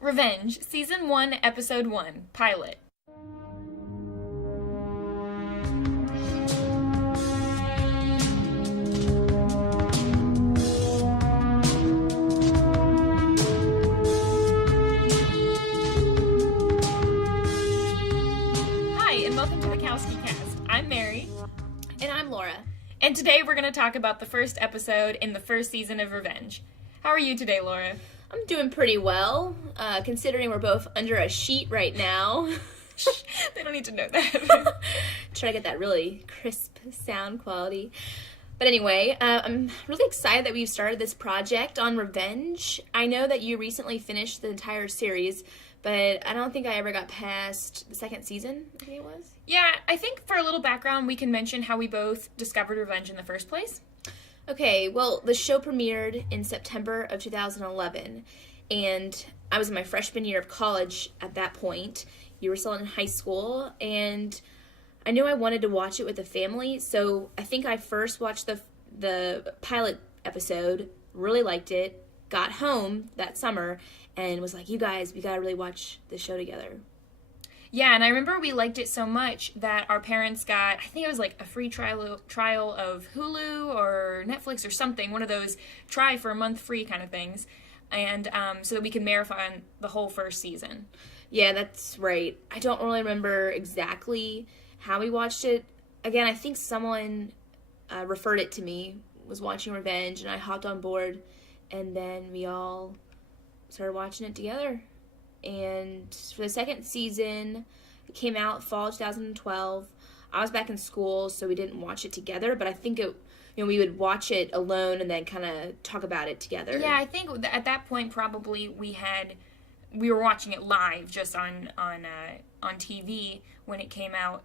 Revenge, Season 1, Episode 1, Pilot. Hi, and welcome to the KowSkiCast. I'm Mary. And I'm Laura. And today we're going to talk about the first episode in the first season of Revenge. How are you today, Laura? I'm doing pretty well, considering we're both under a sheet right now. They don't need to know that. Try to get that really crisp sound quality. But anyway, I'm really excited that we've started this project on Revenge. I know that you recently finished the entire series, but I don't think I ever got past the second season, I think it was. Yeah, I think for a little background, we can mention how we both discovered Revenge in the first place. Okay, well, the show premiered in September of 2011, and I was in my freshman year of college at that point. You were still in high school, and I knew I wanted to watch it with a family, so I think I first watched the pilot episode, really liked it, got home that summer, and was like, you guys, we gotta really watch this show together. Yeah, and I remember we liked it so much that our parents got, I think it was like a free trial of Hulu or Netflix or something, one of those try for a month free kind of things, and so that we could marathon the whole first season. Yeah, that's right. I don't really remember exactly how we watched it. Again, I think someone referred it to me, was watching Revenge, and I hopped on board, and then we all started watching it together. And for the second season, it came out fall 2012. I was back in school, so we didn't watch it together, but I think we would watch it alone and then kind of talk about it together. Yeah, I think at that point probably we were watching it live just on TV when it came out.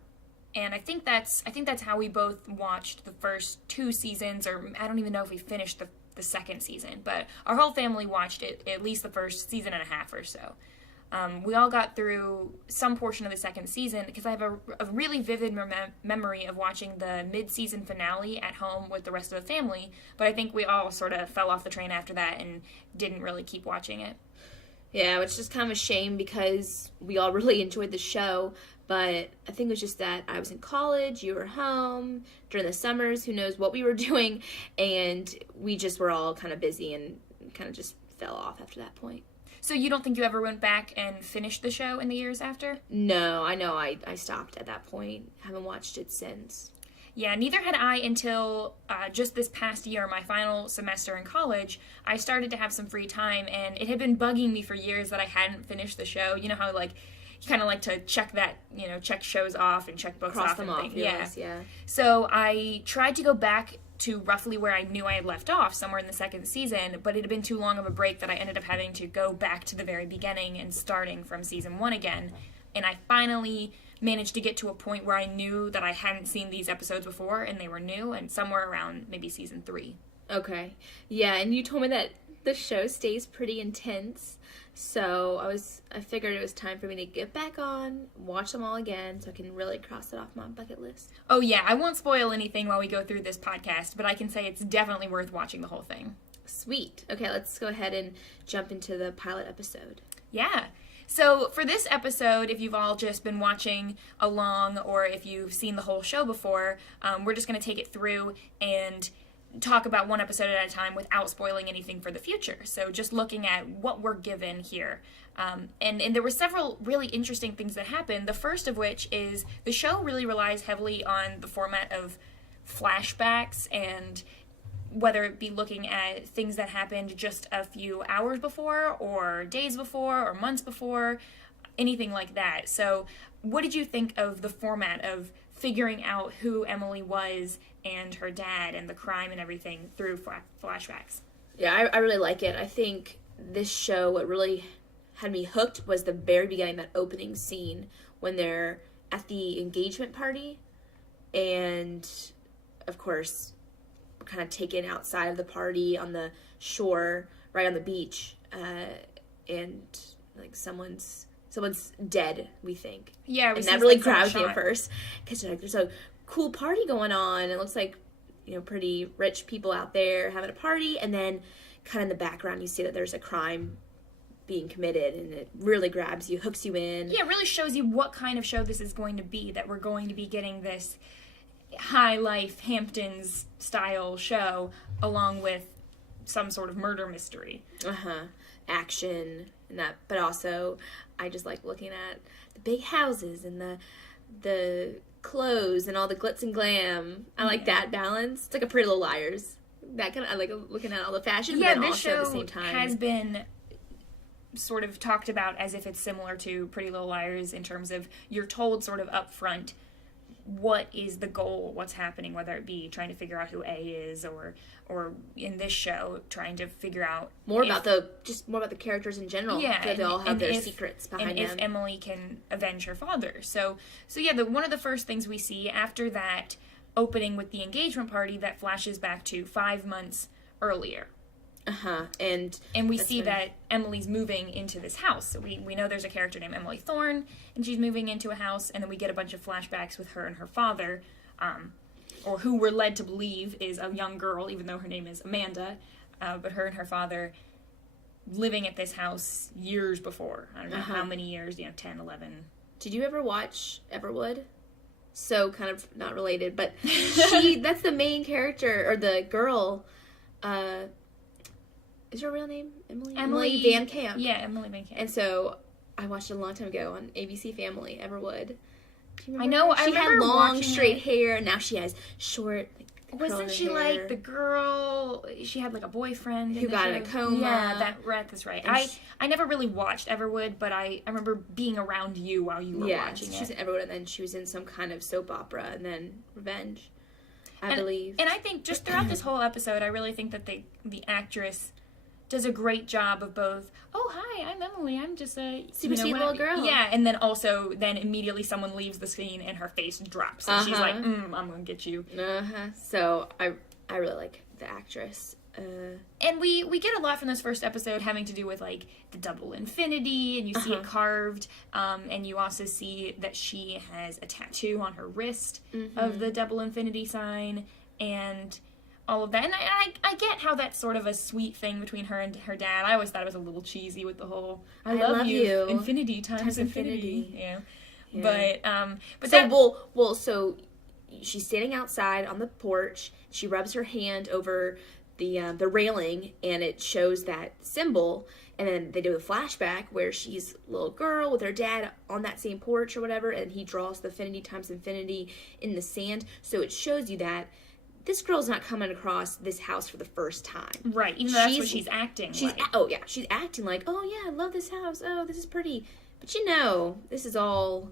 And I think that's how we both watched the first two seasons, or I don't even know if we finished the second season, but our whole family watched it at least the first season and a half or so. We all got through some portion of the second season because I have a really vivid memory of watching the mid-season finale at home with the rest of the family, but I think we all sort of fell off the train after that and didn't really keep watching it. Yeah, which is kind of a shame because we all really enjoyed the show, but I think it was just that I was in college, you were home, during the summers, who knows what we were doing, and we just were all kind of busy and kind of just fell off after that point. So you don't think you ever went back and finished the show in the years after? No, I know I stopped at that point. Haven't watched it since. Yeah, neither had I until just this past year, my final semester in college. I started to have some free time, and it had been bugging me for years that I hadn't finished the show. You know how, like, you kind of like to check shows off and check books Cross off them and off, things. yes, yeah. So I tried to go back to roughly where I knew I had left off, somewhere in the second season, but it had been too long of a break that I ended up having to go back to the very beginning and starting from season 1 again. And I finally managed to get to a point where I knew that I hadn't seen these episodes before and they were new, and somewhere around maybe season 3. Okay. Yeah, and you told me that the show stays pretty intense, so I figured it was time for me to get back on, watch them all again, so I can really cross it off my bucket list. Oh yeah, I won't spoil anything while we go through this podcast, but I can say it's definitely worth watching the whole thing. Sweet. Okay, let's go ahead and jump into the pilot episode. Yeah. So for this episode, if you've all just been watching along or if you've seen the whole show before, we're just going to take it through and talk about one episode at a time without spoiling anything for the future. So just looking at what we're given here. And there were several really interesting things that happened. The first of which is the show really relies heavily on the format of flashbacks, and whether it be looking at things that happened just a few hours before or days before or months before, anything like that. So what did you think of the format of figuring out who Emily was and her dad and the crime and everything through flashbacks? Yeah, I really like it. I think this show, what really had me hooked was the very beginning, that opening scene when they're at the engagement party, and of course we're kind of taken outside of the party on the shore, right on the beach, and like someone's dead, we think. Yeah, and that really grabbed me at first because there's a cool party going on. It looks like, pretty rich people out there having a party, and then kind of in the background you see that there's a crime being committed, and it really grabs you, hooks you in. Yeah, it really shows you what kind of show this is going to be, that we're going to be getting this high life Hamptons style show along with some sort of murder mystery. Action and that, but also I just like looking at the big houses and the clothes and all the glitz and glam. I like that balance. It's like a Pretty Little Liars. That kind of, I like looking at all the fashion, but then this also show at the same time has been sort of talked about as if it's similar to Pretty Little Liars in terms of you're told sort of up front what is the goal, what's happening, whether it be trying to figure out who A is, or in this show trying to figure out more about the characters in general. Yeah, they all have their secrets behind them. And if Emily can avenge her father. So yeah, one of the first things we see after that opening with the engagement party that flashes back to 5 months earlier. And we see that Emily's moving into this house. So we know there's a character named Emily Thorne, and she's moving into a house, and then we get a bunch of flashbacks with her and her father, or who we're led to believe is a young girl, even though her name is Amanda, but her and her father living at this house years before. I don't know how many years, 10, 11. Did you ever watch Everwood? So kind of not related, but that's the main character, or the girl, is her real name Emily Van Camp? Yeah, Emily Van Camp. And so I watched it a long time ago on ABC Family, Everwood. Do you remember? I know. She had long, straight hair, and now she has short. Wasn't she like the girl? She had like a boyfriend who got in a coma. Yeah, that's right. I never really watched Everwood, but I remember being around you while you were watching it. She was in Everwood, and then she was in some kind of soap opera, and then Revenge, I believe. And I think just throughout this whole episode, I really think that the actress does a great job of both, oh, hi, I'm Emily, I'm just a super sweet little girl. Yeah, and then also, immediately someone leaves the scene and her face drops. And she's like, I'm gonna get you. So, I really like the actress. And we get a lot from this first episode having to do with, like, the double infinity, and you see it carved, and you also see that she has a tattoo on her wrist of the double infinity sign, and all of that. And I get how that's sort of a sweet thing between her and her dad. I always thought it was a little cheesy with the whole I love you. Infinity times infinity. Yeah. But so she's standing outside on the porch. She rubs her hand over the railing, and it shows that symbol. And then they do a flashback where she's a little girl with her dad on that same porch or whatever, and he draws the infinity times infinity in the sand. So it shows you that this girl's not coming across this house for the first time. Right, even though that's what she's acting like. Oh, yeah, she's acting like, oh, yeah, I love this house. Oh, this is pretty. But this is all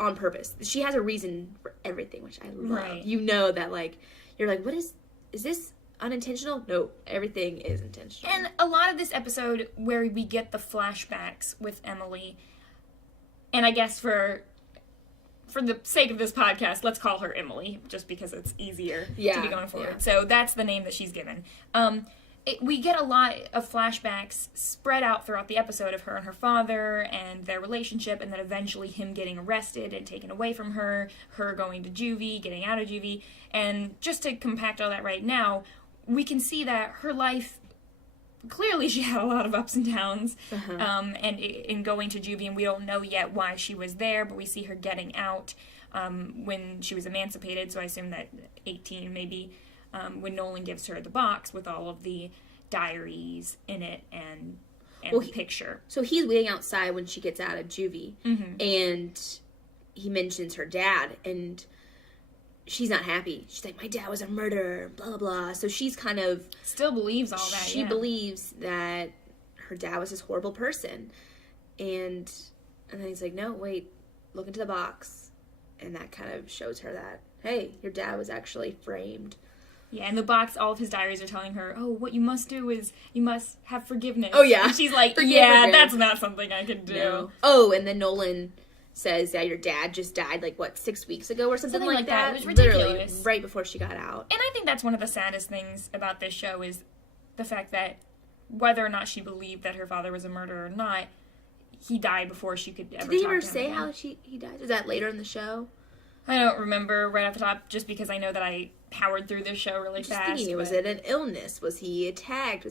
on purpose. She has a reason for everything, which I love. Right. You know that, like, you're like, what is this unintentional? No, everything is intentional. And a lot of this episode where we get the flashbacks with Emily, and I guess for the sake of this podcast, let's call her Emily, just because it's easier to be going forward. Yeah. So that's the name that she's given. We get a lot of flashbacks spread out throughout the episode of her and her father and their relationship, and then eventually him getting arrested and taken away from her going to juvie, getting out of juvie. And just to compact all that right now, we can see that her life, clearly she had a lot of ups and downs, and in going to juvie, and we don't know yet why she was there, but we see her getting out when she was emancipated, so I assume that 18 maybe, when Nolan gives her the box with all of the diaries in it and the picture. So he's waiting outside when she gets out of juvie, and he mentions her dad, and she's not happy. She's like, my dad was a murderer, blah, blah, blah. So she's kind of... Still believes all that, She believes that her dad was this horrible person. And then he's like, no, wait, look into the box. And that kind of shows her that, hey, your dad was actually framed. Yeah, in the box, all of his diaries are telling her, oh, what you must do is you must have forgiveness. Oh, yeah. And she's like, that's not something I can do. No. Oh, and then Nolan says that your dad just died, 6 weeks ago or something like that. It was ridiculous. Literally, right before she got out. And I think that's one of the saddest things about this show is the fact that whether or not she believed that her father was a murderer or not, he died before she could ever talk to him. Did he ever say how he died? Was that later in the show? I don't remember right off the top, just because I know that I powered through this show really fast. Was it an illness? Was he attacked?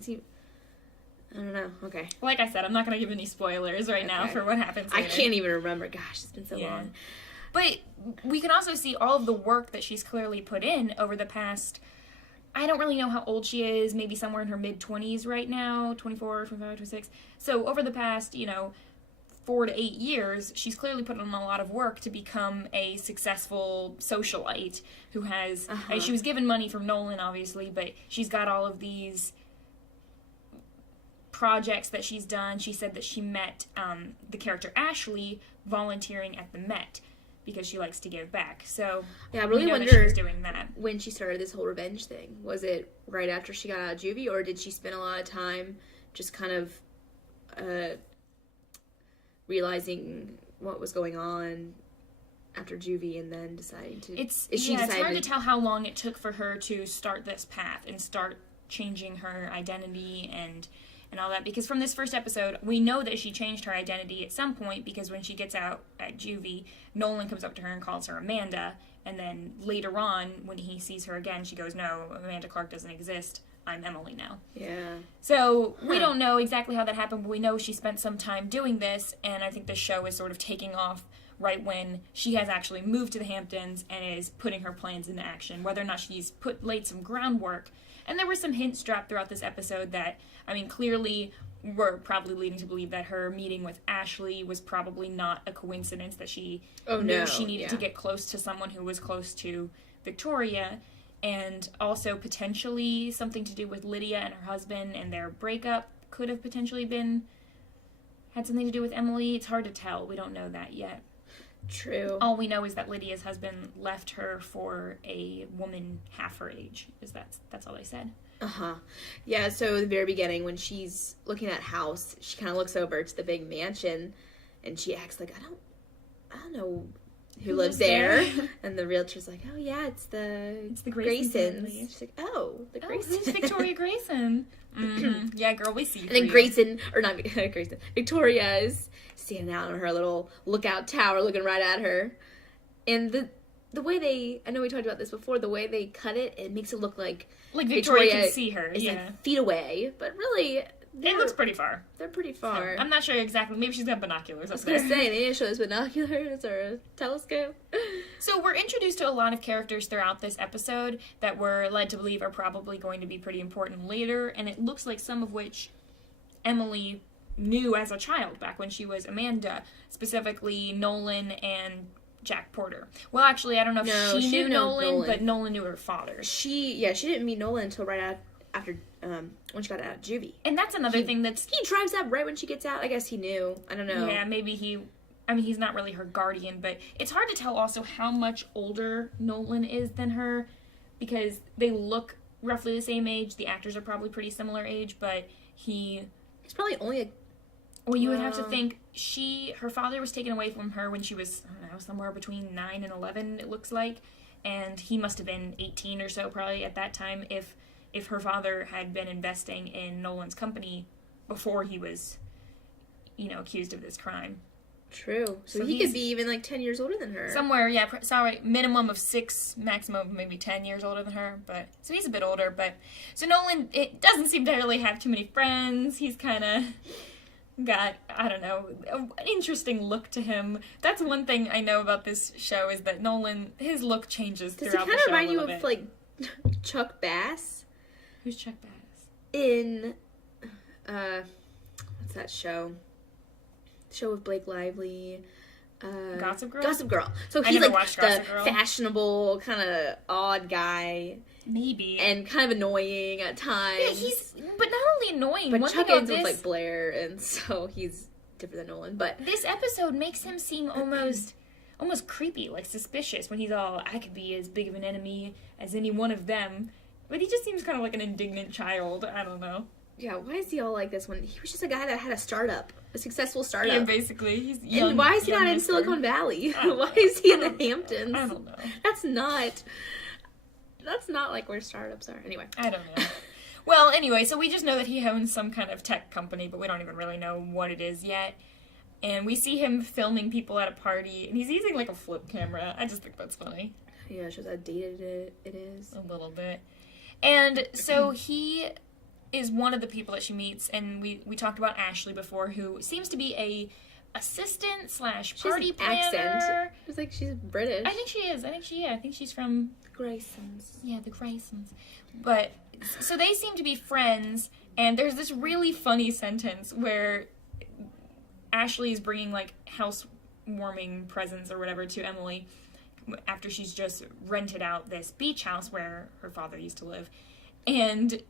I don't know. Okay. Like I said, I'm not going to give any spoilers right now for what happens later. I can't even remember. Gosh, it's been so long. But we can also see all of the work that she's clearly put in over the past, I don't really know how old she is, maybe somewhere in her mid-20s right now, 24, 25, 26. So over the past, 4 to 8 years, she's clearly put in a lot of work to become a successful socialite who has, she was given money from Nolan, obviously, but she's got all of these projects that she's done. She said that she met the character Ashley volunteering at the Met because she likes to give back. So yeah, I really wonder she was doing that. When she started this whole revenge thing. Was it right after she got out of juvie, or did she spend a lot of time just kind of realizing what was going on after juvie and then deciding to... It's hard to tell how long it took for her to start this path and start changing her identity and all that, because from this first episode, we know that she changed her identity at some point, because when she gets out at juvie, Nolan comes up to her and calls her Amanda, and then later on, when he sees her again, she goes, no, Amanda Clark doesn't exist, I'm Emily now. Yeah. So, we don't know exactly how that happened, but we know she spent some time doing this, and I think the show is sort of taking off right when she has actually moved to the Hamptons and is putting her plans into action, whether or not she's laid some groundwork. And there were some hints dropped throughout this episode that, clearly were probably leading to believe that her meeting with Ashley was probably not a coincidence, that she knew she needed to get close to someone who was close to Victoria, and also potentially something to do with Lydia and her husband and their breakup could have potentially had something to do with Emily. It's hard to tell. We don't know that yet. True. All we know is that Lydia's husband left her for a woman half her age. That's all they said. Yeah, so at the very beginning, when she's looking at house, she kind of looks over to the big mansion, and she acts like, I don't know who lives there. And the realtor's like, oh yeah, it's the Graysons. She's like, oh, the Graysons. Who's Victoria Grayson? Mm-hmm. Yeah, girl, we see you. And then Grayson, or not Grayson, Victoria is standing out on her little lookout tower looking right at her. And the way I know we talked about this before, the way they cut it makes it look like Victoria can see her. Is like feet away, but really, it looks pretty far. They're pretty far. I'm not sure exactly. Maybe she's got binoculars. I was gonna say they didn't show us binoculars or a telescope. So we're introduced to a lot of characters throughout this episode that we're led to believe are probably going to be pretty important later, and it looks like some of which Emily knew as a child back when she was Amanda, specifically Nolan and Jack Porter. Well, actually, I don't know if she knew Nolan, but Nolan knew her father. She didn't meet Nolan until right after when she got out of juvie. And that's another thing he drives up right when she gets out. I guess he knew. I don't know. Yeah, maybe he's not really her guardian, but it's hard to tell also how much older Nolan is than her, because they look roughly the same age. The actors are probably pretty similar age, but he's probably only you would have to think her father was taken away from her when she was, I don't know, somewhere between 9 and 11, it looks like, and he must have been 18 or so probably at that time if her father had been investing in Nolan's company before he was, accused of this crime. True. So he could be even like 10 years older than her. Somewhere, yeah, minimum of 6, maximum maybe 10 years older than her, but, so he's a bit older, but, so Nolan, it doesn't seem to really have too many friends. He's kind of got, I don't know, an interesting look to him. That's one thing I know about this show, is that Nolan, his look changes throughout the show. Does it kind of remind you of, like, Chuck Bass? Who's Chuck Bass? In, what's that show? The show with Blake Lively. Gossip Girl? Gossip Girl. So he's like the fashionable, kind of odd guy. Maybe. And kind of annoying at times. Yeah, but not only annoying. But Chuck ends with like Blair, and so he's different than Nolan. But this episode makes him seem almost creepy, like suspicious, when he's all, I could be as big of an enemy as any one of them. But he just seems kind of like an indignant child. I don't know. Yeah, why is he all like this when he was just a guy that had a startup, a successful startup? Yeah, basically. He's young. And why is he not in Silicon Valley? Why is he in the Hamptons? I don't know. That's not like where startups are. Anyway. I don't know. Well, anyway, so we just know that he owns some kind of tech company, but we don't even really know what it is yet. And we see him filming people at a party, and he's using like a flip camera. I just think that's funny. Yeah, it shows how dated it is. A little bit. And so is one of the people that she meets, and we talked about Ashley before, who seems to be a assistant / party planner. Accent. It's like she's British. I think she is. I think she's from Graysons. Yeah, the Graysons. But so they seem to be friends, and there's this really funny sentence where Ashley is bringing like housewarming presents or whatever to Emily after she's just rented out this beach house where her father used to live, and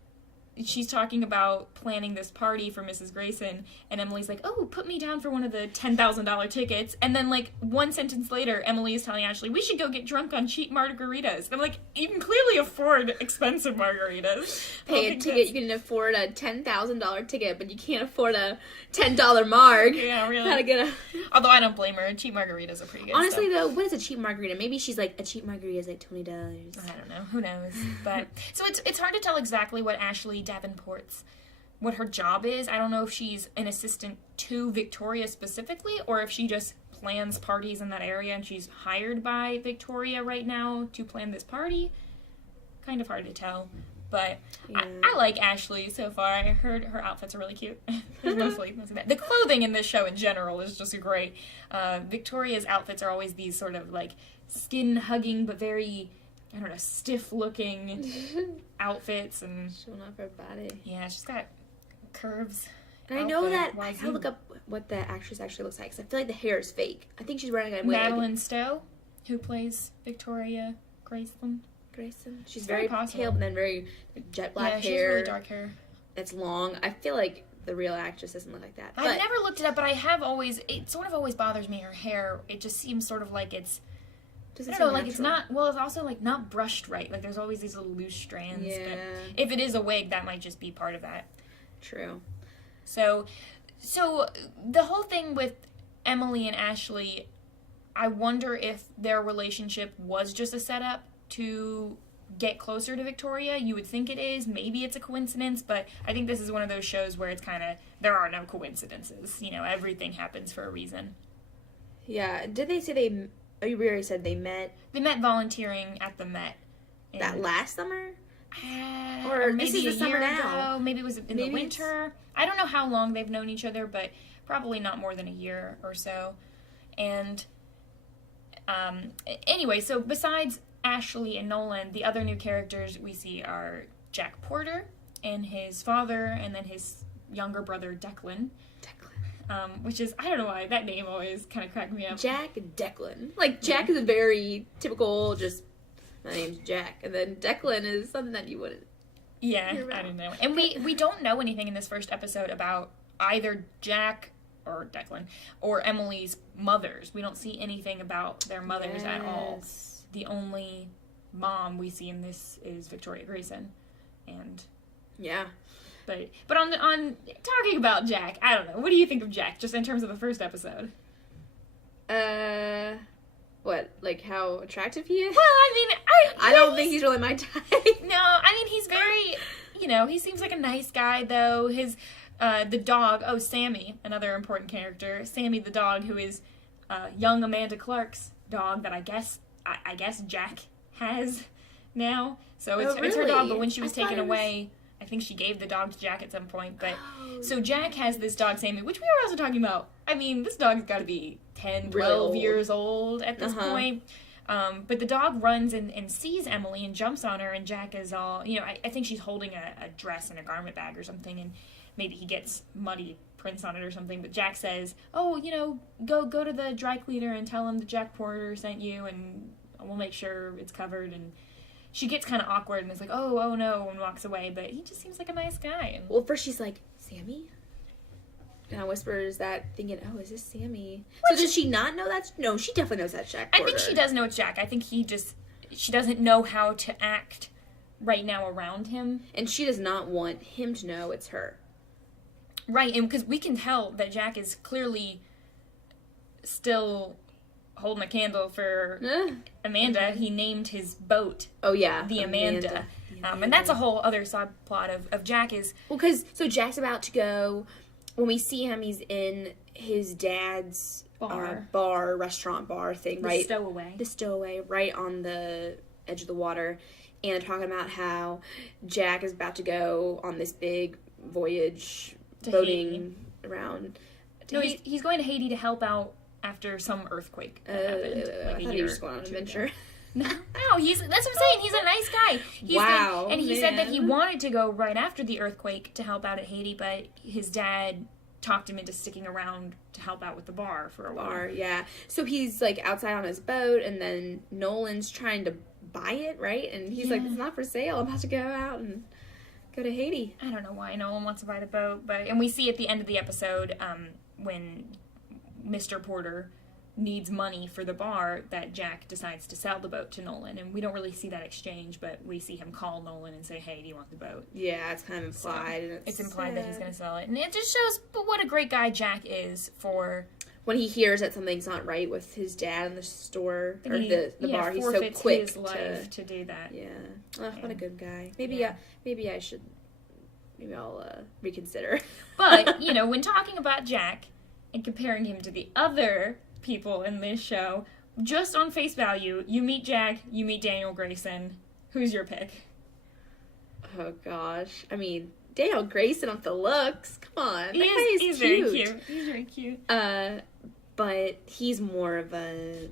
she's talking about planning this party for Mrs. Grayson, and Emily's like, oh, put me down for one of the $10,000 tickets. And then, like, one sentence later, Emily is telling Ashley, we should go get drunk on cheap margaritas. And I'm like, you can clearly afford expensive margaritas. Pay a ticket, you can afford a $10,000 ticket, but you can't afford a $10 marg. Yeah, really. Gotta get a... Although I don't blame her. Cheap margaritas are pretty good. Honestly, though, what is a cheap margarita? Maybe she's like, a cheap margarita is like $20. I don't know. Who knows? But so it's hard to tell exactly what Ashley Davenport's, what her job is. I don't know if she's an assistant to Victoria specifically, or if she just plans parties in that area and she's hired by Victoria right now to plan this party. Kind of hard to tell. But yeah. I like Ashley so far. I heard her outfits are really cute. mostly that. The clothing in this show in general is just great. Victoria's outfits are always these sort of like skin-hugging but very, I don't know, stiff-looking outfits. And showing off her body. Yeah, she's got curves. And I know that, I gotta look up what the actress actually looks like, because I feel like the hair is fake. I think she's wearing a wig. Madeline Stowe, who plays Victoria Grayson. She's very pale, but then very jet black hair. She has really dark hair. It's long. I feel like the real actress doesn't look like that. I've never looked it up, but I have always, it sort of always bothers me, her hair. It just seems sort of like it's, I don't know, like it's not, well, it's also like not brushed right. Like there's always these little loose strands. Yeah. But if it is a wig, that might just be part of that. True. So the whole thing with Emily and Ashley, I wonder if their relationship was just a setup to get closer to Victoria. You would think it is. Maybe it's a coincidence, but I think this is one of those shows where it's kind of, there are no coincidences. You know, everything happens for a reason. Yeah. Did they say oh, you already said they met? They met volunteering at the Met. That last summer? Or this is the summer now. Maybe it was in the winter. I don't know how long they've known each other, but probably not more than a year or so. And anyway, so besides Ashley and Nolan, the other new characters we see are Jack Porter and his father, and then his younger brother Declan. Which is, I don't know why, that name always kind of cracked me up. Jack Declan. Like, Jack is a very typical, just, my name's Jack. And then Declan is something that you wouldn't. Yeah, I don't know. And we don't know anything in this first episode about either Jack or Declan or Emily's mothers. We don't see anything about their mothers at all. The only mom we see in this is Victoria Grayson. And yeah. But on talking about Jack, I don't know. What do you think of Jack, just in terms of the first episode? What? Like how attractive he is? Well, I mean, I don't think he's really my type. No, I mean, he's very, he seems like a nice guy, though. His, the dog, Sammy, another important character. Sammy the dog, who is young Amanda Clark's dog that I guess Jack has now. So it's her dog, but when she was taken away, I think she gave the dog to Jack at some point. But so Jack has this dog, Sammy, which we were also talking about. I mean, this dog's got to be 10, 12 years old at this point. But the dog runs and sees Emily and jumps on her, and Jack is all, I think she's holding a dress in a garment bag or something, and maybe he gets muddy prints on it or something. But Jack says, go to the dry cleaner and tell him that Jack Porter sent you, and we'll make sure it's covered. And she gets kind of awkward and is like, oh no, and walks away. But he just seems like a nice guy. And well, first she's like, Sammy? Kind of whispers that, thinking, oh, is this Sammy? So does she not know that's... No, she definitely knows that's Jack Porter. I think she does know it's Jack. I think she doesn't know how to act right now around him. And she does not want him to know it's her. Right, and because we can tell that Jack is clearly still holding a candle for Amanda. He named his boat. Oh, yeah. The Amanda. And that's a whole other subplot of Jack is... Well, so Jack's about to go... When we see him, he's in his dad's restaurant bar thing, right? The stowaway. The stowaway, right on the edge of the water. and they're talking about how Jack is about to go on this big voyage To boating around. No, he's going to Haiti to help out after some earthquake that happened. I thought he was just going on an adventure. No, that's what I'm saying. He's a nice guy. Wow, and he said that he man. wanted to go right after the earthquake to help out at Haiti, but his dad talked him into sticking around to help out with the bar for a while. Yeah. So he's, like, outside on his boat, and then Nolan's trying to buy it, right? And he's like, it's not for sale. I'm about to go out and go to Haiti. I don't know why Nolan wants to buy the boat, and we see at the end of the episode when Mr. Porter needs money for the bar that Jack decides to sell the boat to Nolan, and we don't really see that exchange, but we see him call Nolan and say, hey, do you want the boat? Yeah, it's kind of implied. So it's implied that he's going to sell it, and it just shows what a great guy Jack is for... When he hears that something's not right with his dad in the store, or the bar, he's so quick his life to do that. Yeah. Oh, what a good guy. Maybe I'll reconsider. But, when talking about Jack and comparing him to the other people in this show, just on face value, you meet Jack, you meet Daniel Grayson. Who's your pick? Oh, gosh. I mean, Daniel Grayson with the looks. Come on. He's very cute. He's very cute. But he's more of a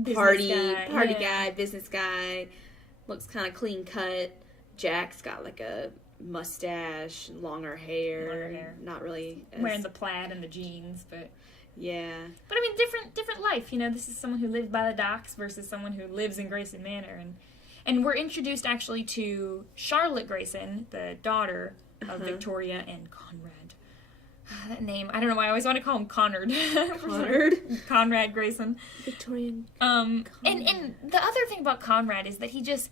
Business party guy, business guy. Looks kind of clean cut. Jack's got like a mustache, longer hair. Not really wearing the plaid and the jeans, but yeah. But I mean, different life. This is someone who lives by the docks versus someone who lives in Grayson Manor, and we're introduced actually to Charlotte Grayson, the daughter of Victoria and Conrad. That name, I don't know why I always want to call him Conrad. Conrad Grayson. Victorian. And the other thing about Conrad is that he just,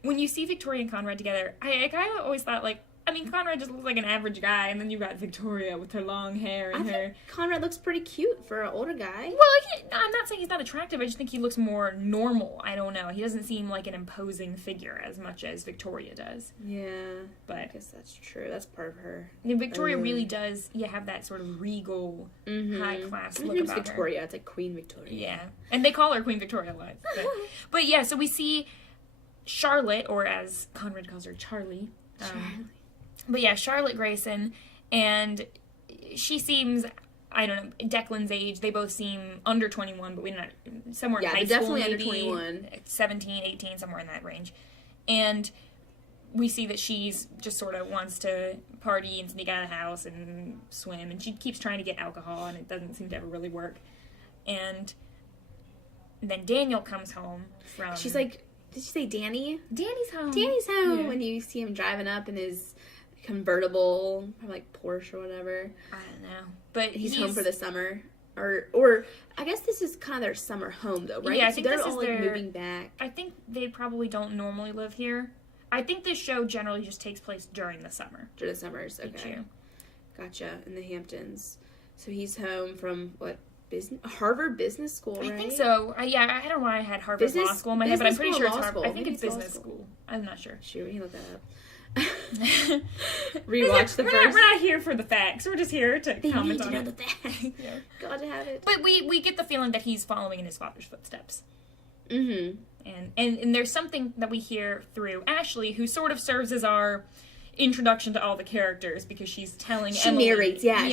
when you see Victoria and Conrad together, I kind of always thought, like, I mean, Conrad just looks like an average guy, and then you've got Victoria with her long hair and her... Conrad looks pretty cute for an older guy. Well, I'm not saying he's not attractive, I just think he looks more normal. I don't know. He doesn't seem like an imposing figure as much as Victoria does. Yeah, but I guess that's true. That's part of her. And Victoria really does, have that sort of regal, high-class look about Victoria. her. It's like Queen Victoria. Yeah, and they call her Queen Victoria a lot. But yeah, so we see Charlotte, or as Conrad calls her, Charlie. But yeah, Charlotte Grayson, and she seems, I don't know, Declan's age. They both seem under 21, but we're not, somewhere in high school, definitely maybe, under 21. 17, 18, somewhere in that range. And we see that she's just sort of wants to party and sneak out of the house and swim, and she keeps trying to get alcohol, and it doesn't seem to ever really work. And then Daniel comes home from... She's like, did she say Danny? Danny's home. Danny's home. Yeah. When you see him driving up in his convertible, probably like Porsche or whatever. I don't know. But he's home for the summer. Or I guess this is kind of their summer home, though, right? Yeah, I so think they're this all is like moving back. I think they probably don't normally live here. I think this show generally just takes place during the summer. During the summers, okay. Gotcha. In the Hamptons. So he's home from what? Harvard Business School, right? I think so. I don't know why I had Harvard Law School in my head, but I'm pretty sure it's Harvard. I think it's business school. I'm not sure. Sure, we can look that up. Rewatch the first. We're not here for the facts. We're just here to comment on it. The facts. Yeah. Got to have it. But we get the feeling that he's following in his father's footsteps. Mm-hmm. And there's something that we hear through Ashley, who sort of serves as our introduction to all the characters, because she's telling Emily. She narrates, yeah.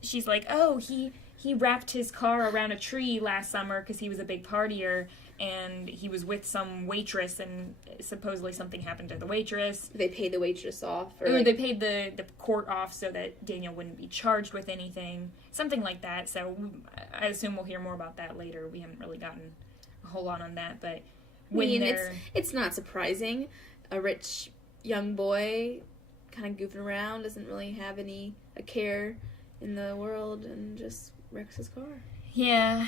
She's like, oh, he wrapped his car around a tree last summer because he was a big partier, and he was with some waitress, and supposedly something happened to the waitress. They paid the waitress off. Or they paid the court off so that Daniel wouldn't be charged with anything. Something like that. So I assume we'll hear more about that later. We haven't really gotten a whole lot on that. But it's not surprising. A rich young boy kind of goofing around, doesn't really have a care in the world, and just wrecks his car. Yeah,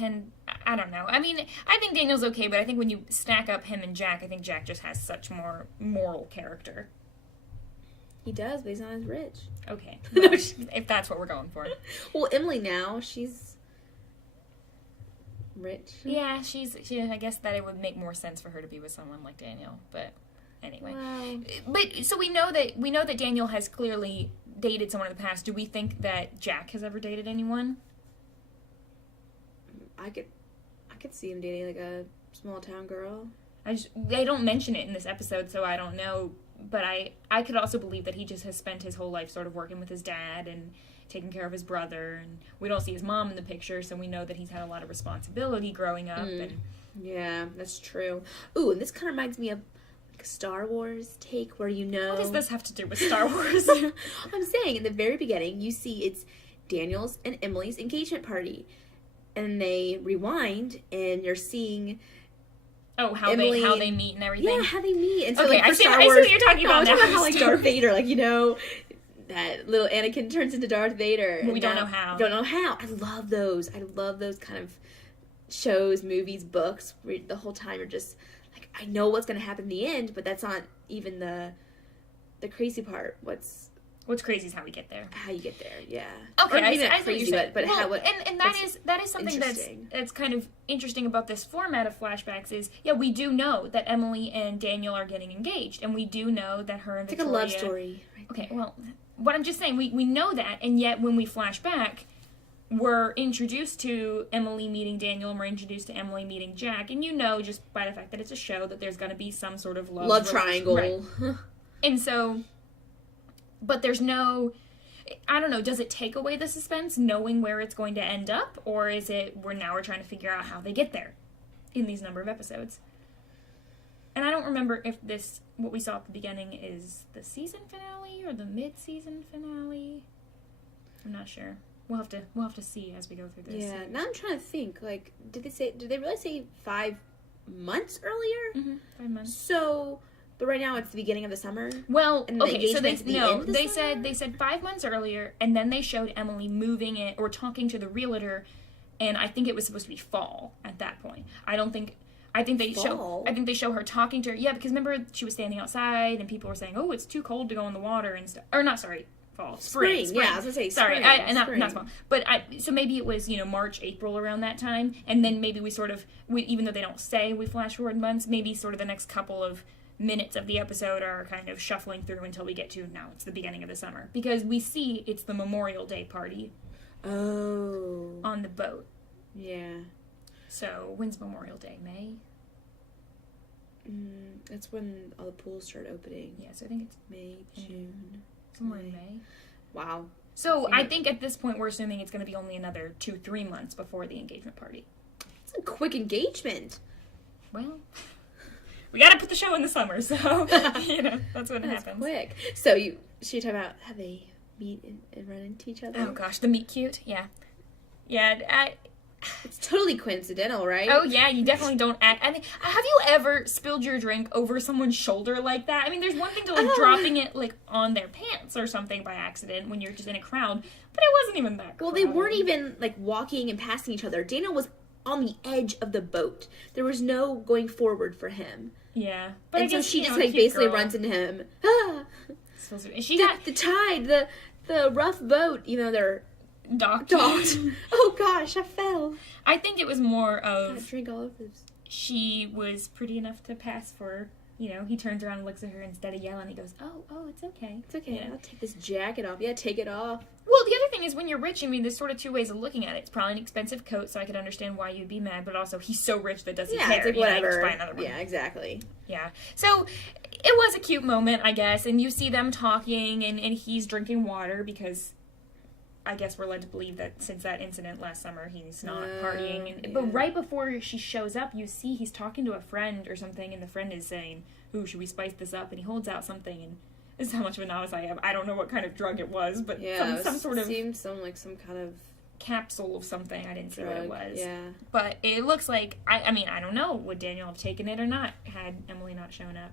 and I don't know. I mean, I think Daniel's okay, but I think when you stack up him and Jack, I think Jack just has such more moral character. He does, but he's not as rich. Okay. Well, if that's what we're going for. Well, Emily now, she's rich. Yeah, I guess that it would make more sense for her to be with someone like Daniel, but anyway. Wow. But so we know that Daniel has clearly dated someone in the past. Do we think that Jack has ever dated anyone? I could see him dating like a small town girl. They don't mention it in this episode, so I don't know. But I could also believe that he just has spent his whole life sort of working with his dad and taking care of his brother. And we don't see his mom in the picture, so we know that he's had a lot of responsibility growing up. And yeah, that's true. Ooh, and this kind of reminds me of like a Star Wars take where What does this have to do with Star Wars? I'm saying in the very beginning, you see it's Daniel's and Emily's engagement party. And they rewind, and you're seeing... Oh, how they meet and everything? Yeah, how they meet. And so, okay, like, I see what you're talking about now. I'm talking about how, like, Darth Vader, like, that little Anakin turns into Darth Vader. But we don't know how. Don't know how. I love those. I love those kind of shows, movies, books, where the whole time you're just, like, I know what's going to happen in the end, but that's not even the crazy part. What's crazy is how we get there. How you get there, yeah. Okay, I see what you're saying. but how it... And that is something that's kind of interesting about this format of flashbacks is, yeah, we do know that Emily and Daniel are getting engaged, and we do know that her and Victoria... It's Victoria... like a love story. Right okay, there. well, what I'm just saying, we know that, and yet when we flash back, we're introduced to Emily meeting Daniel, and we're introduced to Emily meeting Jack, and you know just by the fact that it's a show that there's going to be some sort of love triangle. Right. And so... But there's no, I don't know, does it take away the suspense knowing where it's going to end up? Or is it, we're trying to figure out how they get there in these number of episodes? And I don't remember if what we saw at the beginning is the season finale or the mid-season finale. I'm not sure. We'll have to see as we go through this. Yeah, now I'm trying to think, like, did they really say 5 months earlier? Mm-hmm, 5 months. So... But right now it's the beginning of the summer. Well, and okay, so they said 5 months earlier, and then they showed Emily moving it or talking to the realtor, and I think it was supposed to be fall at that point. I think they show her talking to her. Yeah, because remember she was standing outside and people were saying, "Oh, it's too cold to go in the water and stuff." Or not, sorry, fall, spring. Yeah, I was gonna say sorry, spring. not fall. But so maybe it was March, April around that time, and then maybe we even though they don't say we flash forward months, maybe sort of the next couple of minutes of the episode are kind of shuffling through until we get to now it's the beginning of the summer, because we see it's the Memorial Day party on the boat. Yeah. So when's Memorial Day? May? That's when all the pools start opening. Yeah, so I think it's May, June, somewhere in May. Wow. So I think at this point we're assuming it's going to be only another 2-3 months before the engagement party. It's a quick engagement. Well, we gotta put the show in the summer, so, that's when it happens. Quick. So she talked about how they meet and run into each other? Oh gosh, the meet cute, yeah. Yeah, it's totally coincidental, right? Oh yeah, you definitely don't act. I mean, have you ever spilled your drink over someone's shoulder like that? I mean, there's one thing to dropping it on their pants or something by accident when you're just in a crowd, but it wasn't even that crowded. Well, they weren't even walking and passing each other. Daniel was on the edge of the boat. There was no going forward for him. Yeah. But and so she just basically runs into him. Ah! The tide, the rough boat, they're docked. Oh gosh, I fell. I think it was more of... I drink all of this. She was pretty enough to pass for... he turns around and looks at her instead of yelling. He goes, oh, it's okay. It's okay. I'll take this jacket off. Yeah, take it off. Well, the other thing is when you're rich, there's sort of 2 ways of looking at it. It's probably an expensive coat, so I could understand why you'd be mad, but also he's so rich that doesn't care. Yeah, it's whatever. Just buy another one. Yeah, exactly. Yeah. So it was a cute moment, I guess, and you see them talking, and he's drinking water because... I guess we're led to believe that since that incident last summer, he's not partying. Yeah. But right before she shows up, you see he's talking to a friend or something, and the friend is saying, "Ooh, should we spice this up?" And he holds out something, and this is how much of a novice I am. I don't know what kind of drug it was, but some sort of... seemed some kind of... capsule of something. I didn't see what it was. Yeah. But it looks like... I mean, I don't know. Would Daniel have taken it or not had Emily not shown up?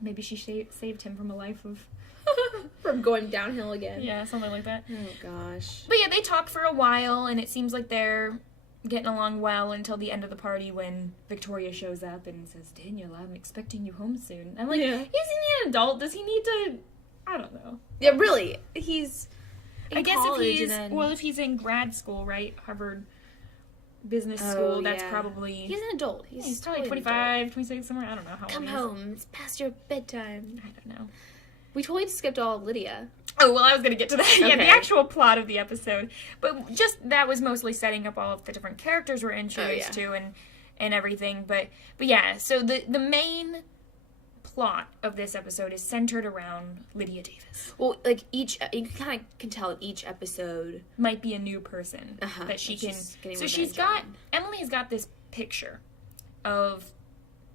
Maybe she saved him from a life of... from going downhill again. Yeah, something like that. Oh, gosh. But yeah, they talk for a while, and it seems like they're getting along well until the end of the party when Victoria shows up and says, "Daniel, I'm expecting you home soon." I'm like, Isn't he an adult? Does he need to... I don't know. Yeah, really. He's in I guess if he's in grad school, right? Harvard Business School, that's probably... He's an adult. He's probably 25, 26, somewhere. I don't know how old he is. Come home. It's past your bedtime. I don't know. We totally skipped all of Lydia. Oh, well, I was going to get to that. Okay. Yeah, the actual plot of the episode. But just that was mostly setting up all of the different characters we're introduced to. and everything. But yeah, so the main plot of this episode is centered around Lydia Davis. Well, like you kind of can tell each episode might be a new person that she can. So Emily has got this picture of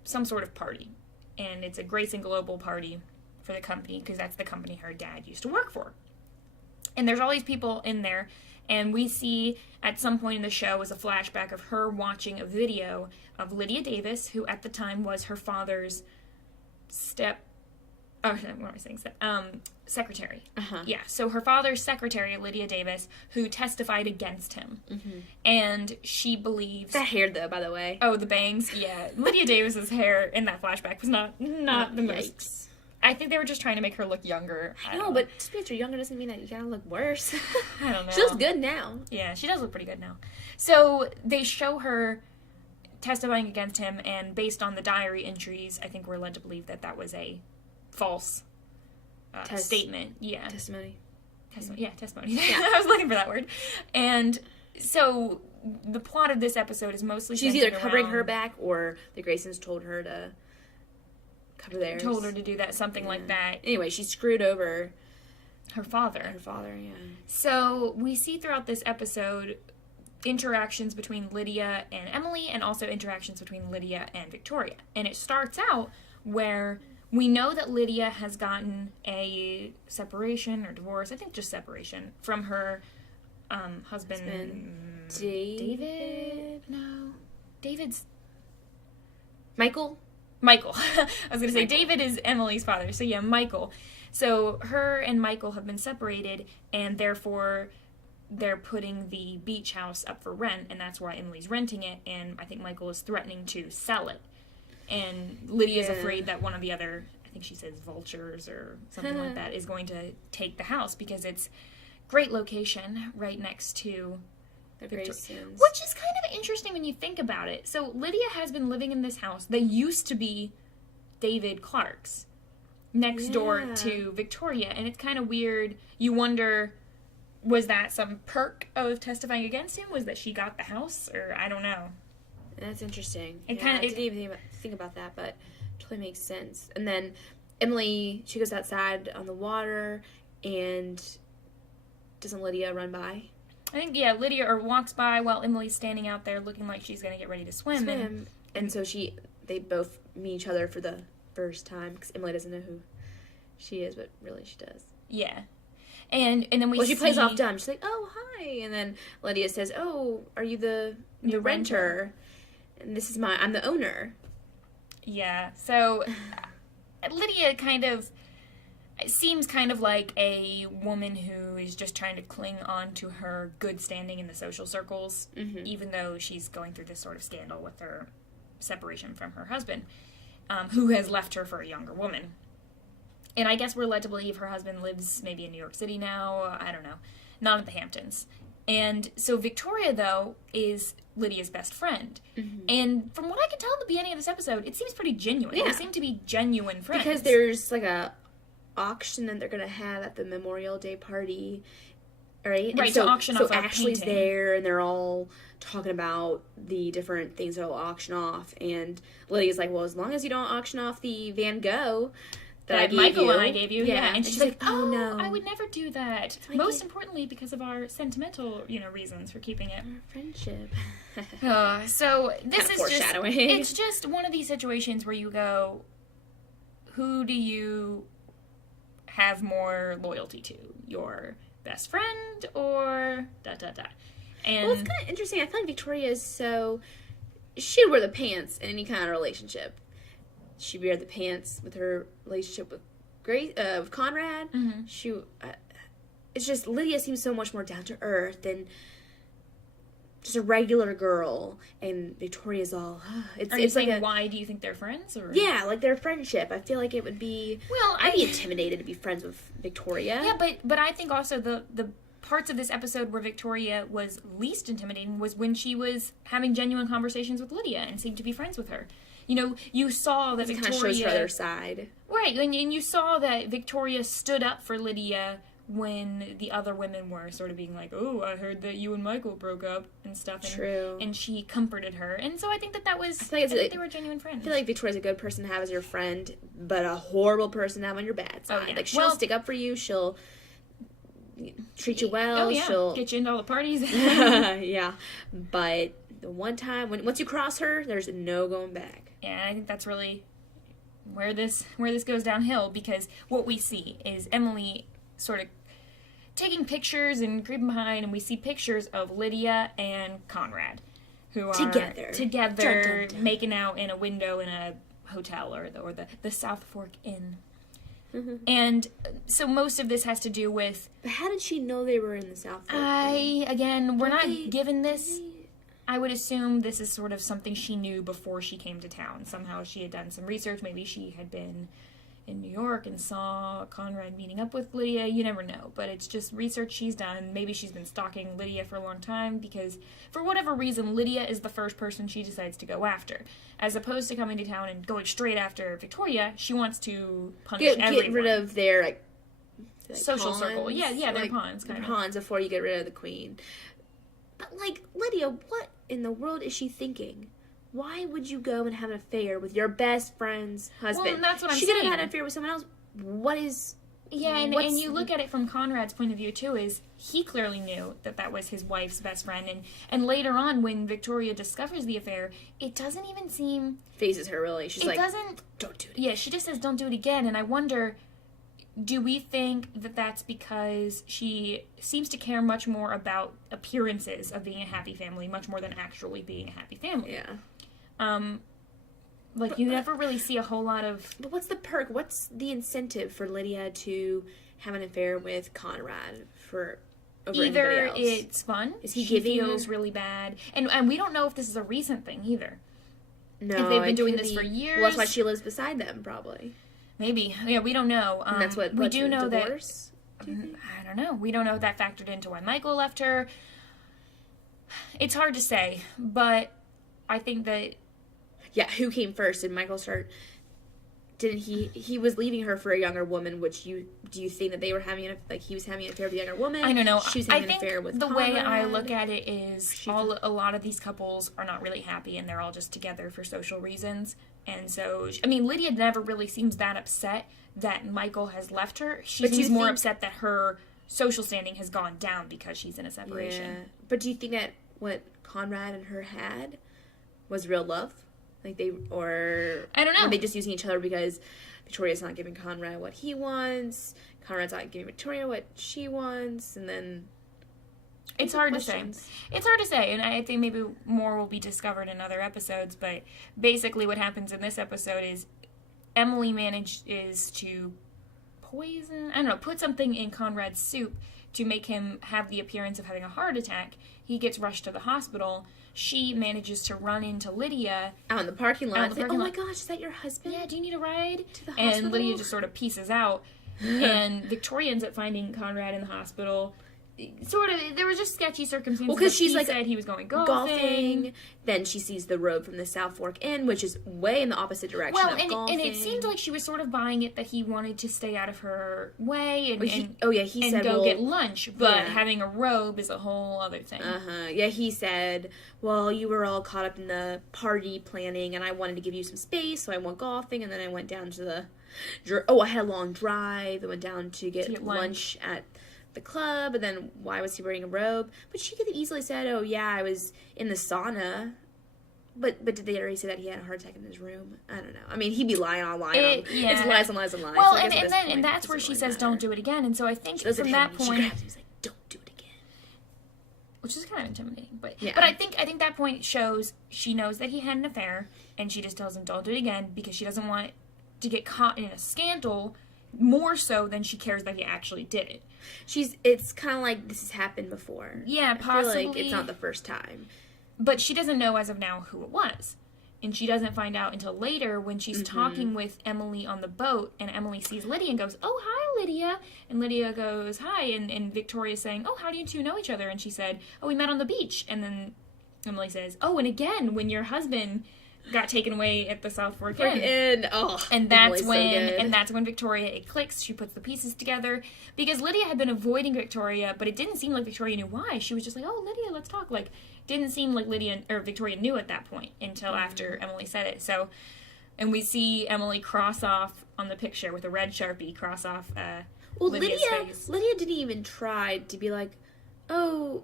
some sort of party, and it's a Grace and Global party for the company, because that's the company her dad used to work for. And there's all these people in there, and we see at some point in the show is a flashback of her watching a video of Lydia Davis, who at the time was her father's secretary. Yeah, so her father's secretary, Lydia Davis, who testified against him. And she believes... That hair, though, by the way. Oh, the bangs? Yeah. Lydia Davis's hair in that flashback was not the most... I think they were just trying to make her look younger. I know, but just because you're younger doesn't mean that you gotta look worse. I don't know. She looks good now. Yeah, she does look pretty good now. So they show her testifying against him, and based on the diary entries, I think we're led to believe that that was a false statement. Yeah. Testimony. Yeah, testimony. Yeah. I was looking for that word. And so the plot of this episode is mostly she's either covering her back, or the Graysons told her to cover theirs. Told her to do that, something like that. Anyway, she screwed over her father. Her father, yeah. So we see throughout this episode interactions between Lydia and Emily, and also interactions between Lydia and Victoria. And it starts out where we know that Lydia has gotten a separation or divorce, I think just separation, from her husband. David? No. David's... Michael. I was going to say, David is Emily's father. So yeah, Michael. So her and Michael have been separated, and therefore they're putting the beach house up for rent, and that's why Emily's renting it, and I think Michael is threatening to sell it. And Lydia's afraid that one of the other, I think she says vultures or something like that, is going to take the house, because it's great location right next to the Graysons. Which is kind of interesting when you think about it. So Lydia has been living in this house that used to be David Clark's, next door to Victoria, and it's kind of weird. You wonder, was that some perk of testifying against him? Was that she got the house? Or I don't know. That's interesting. I didn't even think about that, but it totally makes sense. And then Emily, she goes outside on the water, and doesn't Lydia run by? I think, yeah, Lydia walks by while Emily's standing out there looking like she's going to get ready to swim. And so they both meet each other for the first time, because Emily doesn't know who she is, but really she does. Yeah. And then she plays off dumb. She's like, oh, hi. And then Lydia says, oh, are you the renter? And this is I'm the owner. Yeah. So Lydia seems kind of like a woman who is just trying to cling on to her good standing in the social circles, even though she's going through this sort of scandal with her separation from her husband, who has left her for a younger woman. And I guess we're led to believe her husband lives maybe in New York City now. I don't know. Not at the Hamptons. And so Victoria, though, is Lydia's best friend. And from what I can tell at the beginning of this episode, it seems pretty genuine. Yeah. They seem to be genuine friends. Because there's like a auction that they're going to have at the Memorial Day party, right? Right, to auction off a Ashley's painting. there, and they're all talking about the different things they'll auction off. And Lydia's like, well, as long as you don't auction off the Van Gogh that Michael and I gave you, yeah. And she's like, oh, no. I would never do that. Most importantly, because of our sentimental, reasons for keeping it. Our friendship. So this is foreshadowing. It's just one of these situations where you go, who do you have more loyalty to? Your best friend or ... And well, it's kind of interesting. I feel like Victoria is she'd wear the pants in any kind of relationship. She'd wear the pants with her relationship with with Conrad. It's just Lydia seems so much more down to earth and just a regular girl, and Victoria's all. Are you saying why do you think they're friends? Or yeah, like their friendship. I feel like it would be. Well, I'd be intimidated to be friends with Victoria. Yeah, but I think also the parts of this episode where Victoria was least intimidating was when she was having genuine conversations with Lydia and seemed to be friends with her. You saw that Victoria kind of shows her other side. Right, and you saw that Victoria stood up for Lydia when the other women were sort of being like, oh, I heard that you and Michael broke up and stuff. And, True. And she comforted her. And so I think that was, I think they were genuine friends. I feel like Victoria's a good person to have as your friend, but a horrible person to have on your bad side. Oh, yeah. Like, she'll stick up for you, she'll treat you well, she'll get you into all the parties. yeah. But the one time, once you cross her, there's no going back. Yeah, I think that's really where this goes downhill, because what we see is Emily sort of taking pictures and creeping behind, and we see pictures of Lydia and Conrad, who are together Dun, dun, dun. making out in a window in a hotel or the South Fork Inn. Mm-hmm. And so most of this has to do with... But how did she know they were in the South Fork Inn? We're not given this. I would assume this is sort of something she knew before she came to town. Somehow she had done some research. Maybe she had been in New York and saw Conrad meeting up with Lydia. You never know. But it's just research she's done. Maybe she's been stalking Lydia for a long time because, for whatever reason, Lydia is the first person she decides to go after. As opposed to coming to town and going straight after Victoria, she wants to punish everyone. Get rid of their, like social pawns? circle. Yeah, they're pawns, kind of. Pawns before you get rid of the queen. But, like, Lydia, what in the world is she thinking? Why would you go and have an affair with your best friend's husband? Well, that's what I'm saying. She could have had an affair with someone else. What is... Yeah, and you look at it from Conrad's point of view, too, is he clearly knew that was his wife's best friend. And later on, when Victoria discovers the affair, it doesn't even seem... Phases her, really. She's like, don't do it again. Yeah, she just says, don't do it again. And I wonder, do we think that that's because she seems to care much more about appearances of being a happy family, much more than actually being a happy family? Yeah. You never really see a whole lot of... But what's the perk? What's the incentive for Lydia to have an affair with Conrad over either anybody else? It's fun. Is he she giving feels really bad. And we don't know if this is a recent thing, either. No, if they've been doing this for years. Well, that's why she lives beside them, probably. Maybe. Yeah, we don't know. And that's what we do know divorce? that... I don't know. We don't know if that factored into why Michael left her. It's hard to say, but I think that... Yeah, who came first? Did Michael start? Didn't he was leaving her for a younger woman? Do you think that they were having he was having an affair with a younger woman? I don't know. She was having an affair with the Conrad. way I look at it is a lot of these couples are not really happy, and they're all just together for social reasons. And so, I mean, Lydia never really seems that upset that Michael has left her. She seems more upset that her social standing has gone down because she's in a separation. Yeah. But do you think that what Conrad and her had was real love? I don't know. Were they just using each other because Victoria's not giving Conrad what he wants, Conrad's not giving Victoria what she wants, and then... It's hard to say. It's hard to say, and I think maybe more will be discovered in other episodes, but basically what happens in this episode is Emily manages to put something in Conrad's soup to make him have the appearance of having a heart attack. He gets rushed to the hospital. She manages to run into Lydia out in the parking lot. Oh my gosh, is that your husband? Yeah, do you need a ride? To the hospital? And Lydia just sort of pieces out. And Victoria ends up finding Conrad in the hospital. There was just sketchy circumstances. Well, because she said he was going golfing. Then she sees the road from the South Fork Inn, which is way in the opposite direction of golfing. And it seemed like she was sort of buying it that he wanted to stay out of her way and he said, go get lunch, but having a robe is a whole other thing. Yeah, he said, well, you were all caught up in the party planning, and I wanted to give you some space, so I went golfing, and then I went down to I had a long drive. I went down to get lunch at the club, and then why was he wearing a robe? But she could have easily said, oh yeah, I was in the sauna. But did they already say that he had a heart attack in his room? I don't know. I mean, he'd be lying on line. It's lies and lies and lies. Well, so and that's where she says, don't do it again. And so I think from that point... She grabs him, he's like, don't do it again. Which is kind of intimidating. But I think that point shows she knows that he had an affair, and she just tells him, don't do it again, because she doesn't want to get caught in a scandal more so than she cares that he actually did it. It's kind of like this has happened before. Yeah, possibly. I feel like it's not the first time. But she doesn't know as of now who it was. And she doesn't find out until later when she's talking with Emily on the boat, and Emily sees Lydia and goes, oh, hi, Lydia. And Lydia goes, hi. And Victoria's saying, oh, how do you two know each other? And she said, oh, we met on the beach. And then Emily says, oh, and again, when your husband got taken away at the South Fork Fork Inn. Inn. Oh, And that's so when good. and that's when Victoria, it clicks. She puts the pieces together because Lydia had been avoiding Victoria, but it didn't seem like Victoria knew why. She was just like, "Oh, Lydia, let's talk." Like, didn't seem like Lydia or Victoria knew at that point until after Emily said it. So, and we see Emily cross off on the picture with a red Sharpie, cross off Lydia's face. Lydia didn't even try to be like, oh,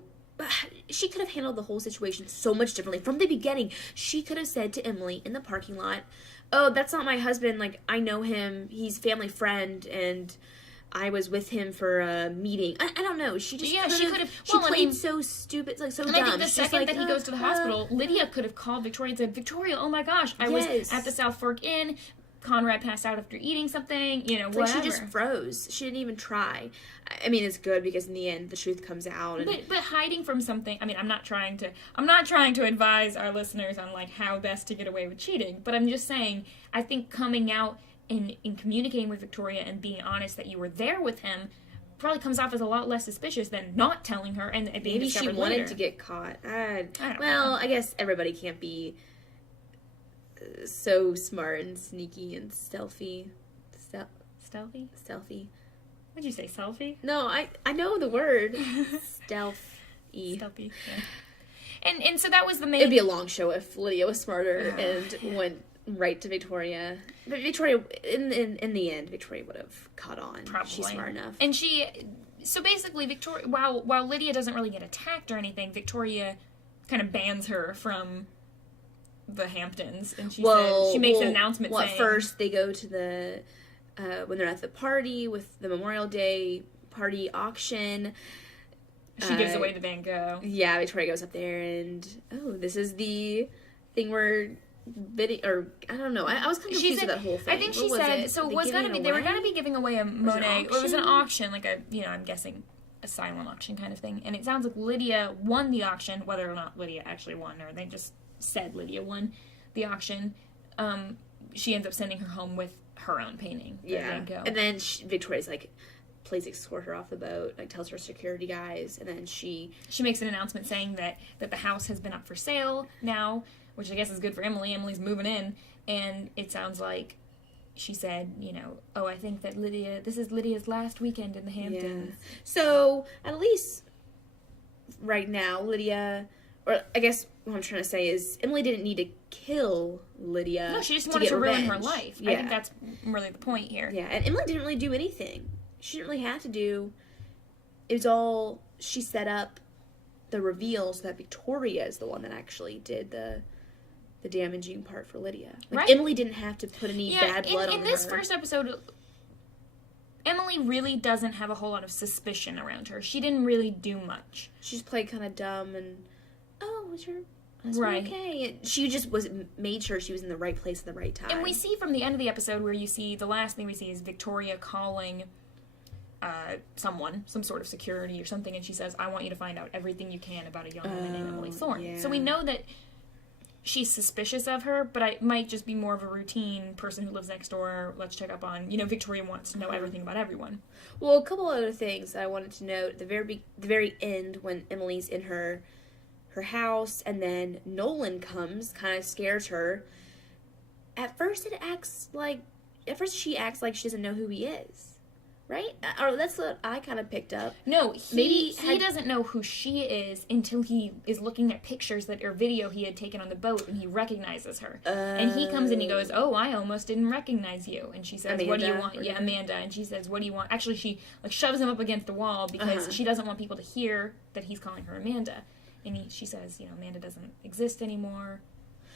she could have handled the whole situation so much differently from the beginning. She could have said to Emily in the parking lot, "Oh, that's not my husband. Like, I know him. He's family friend, and I was with him for a meeting." I don't know. She just she could have. She played so stupid, like so and dumb. I think the She's second like, that he goes to the hospital, Lydia could have called Victoria and said, "Victoria, oh my gosh, I was at the South Fork Inn. Conrad passed out after eating something, you know, whatever." Like, she just froze. She didn't even try. I mean, it's good because in the end, the truth comes out. And but hiding from something. I mean, I'm not trying to advise our listeners on like how best to get away with cheating. But I'm just saying, I think coming out and communicating with Victoria and being honest that you were there with him probably comes off as a lot less suspicious than not telling her and being maybe she discovered wanted later. to get caught. I guess everybody can't be so smart and sneaky and stealthy. Stealthy? Stealthy. What'd you say, selfie? No, I know the word. Stealthy. Stealthy, yeah. And so that was the main... It'd be a long show if Lydia was smarter and went right to Victoria. But Victoria, in the end, Victoria would have caught on. Probably. She's smart enough. And so basically, Victoria, while Lydia doesn't really get attacked or anything, Victoria kind of bans her from the Hamptons, and she makes an announcement saying... first they go to the... when they're at the party with the Memorial Day party auction... She gives away the Van Gogh. Yeah, Victoria goes up there and, this is the thing where... or I don't know. I was kind of confused with that whole thing. I think she said so. It was gonna be they were gonna be giving away a Monet. It was an auction, like I'm guessing a silent auction kind of thing. And it sounds like Lydia won the auction, whether or not Lydia actually won, or they just said Lydia won the auction. She ends up sending her home with her own painting. Van Gogh. And then Victoria's like, please escort her off the boat. Like tells her security guys, and then she makes an announcement saying that the house has been up for sale now. Which I guess is good for Emily. Emily's moving in. And it sounds like she said, I think that this is Lydia's last weekend in the Hamptons. Yeah. So, at least right now, Lydia, or I guess what I'm trying to say is Emily didn't need to kill Lydia. No, she just wanted to ruin her revenge. life. Yeah. I think that's really the point here. Yeah, and Emily didn't really do anything. She didn't really have to do. It was all, she set up the reveal so that Victoria is the one that actually did the damaging part for Lydia. Like, right. Emily didn't have to put any bad blood on her. In this first episode, Emily really doesn't have a whole lot of suspicion around her. She didn't really do much. She just played kind of dumb and, was your husband right. okay? And she just made sure she was in the right place at the right time. And we see from the end of the episode where you see, the last thing we see is Victoria calling some sort of security or something, and she says, "I want you to find out everything you can about a young woman named Emily Thorne." Yeah. So we know that she's suspicious of her, but I might just be more of a routine person who lives next door. Let's check up on, Victoria wants to know everything about everyone. Well, a couple other things I wanted to note. The very end, when Emily's in her house, and then Nolan comes, kind of scares her. At first she acts like she doesn't know who he is. Right? Or that's what I kind of picked up. No, he doesn't know who she is until he is looking at pictures or video he had taken on the boat, and he recognizes her. And he comes in and he goes, "Oh, I almost didn't recognize you." And she says, Amanda, "What do you want?" Yeah, Amanda. And she says, "What do you want?" Actually, she shoves him up against the wall because she doesn't want people to hear that he's calling her Amanda. And she says, Amanda doesn't exist anymore.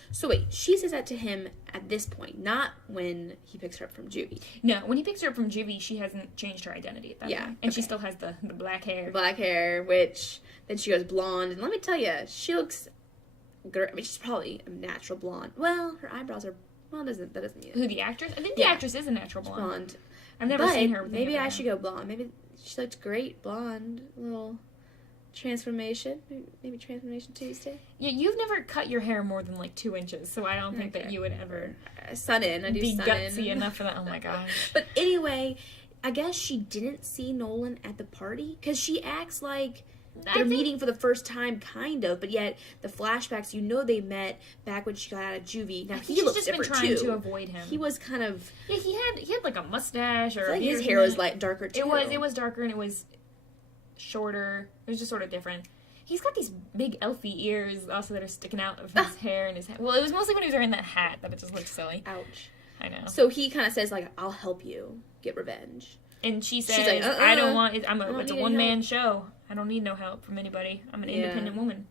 So wait, she says that to him at this point, not when he picks her up from juvie. No, when he picks her up from juvie, she hasn't changed her identity at that point. And she still has the black hair. Black hair, which then she goes blonde. And let me tell you, she looks great. I mean, she's probably a natural blonde. Well, her eyebrows are, that doesn't mean it. Who, the actress? I think the actress is a natural blonde. I've never seen her. Maybe I should go blonde. Maybe she looked great blonde. A little transformation. Maybe Transformation Tuesday. Yeah, you've never cut your hair more than 2 inches, so I don't think that you would ever sun in. I do be sun gutsy in. enough for that. Oh my gosh. But anyway, I guess she didn't see Nolan at the party because she acts like they're meeting for the first time, kind of, but yet the flashbacks, they met back when she got out of juvie. Now he looks different too. She's just been trying to avoid him. He was kind of he had like a mustache, or his hair was like darker too. It was darker and it was shorter. It was just sort of different. He's got these big elfy ears also that are sticking out of his hair and his head. Well, it was mostly when he was wearing that hat that it just looked silly. Ouch. I know. So he kind of says like, "I'll help you get revenge." And she's like, "I don't want it. It's a one-man show. I don't need no help from anybody. I'm an independent woman."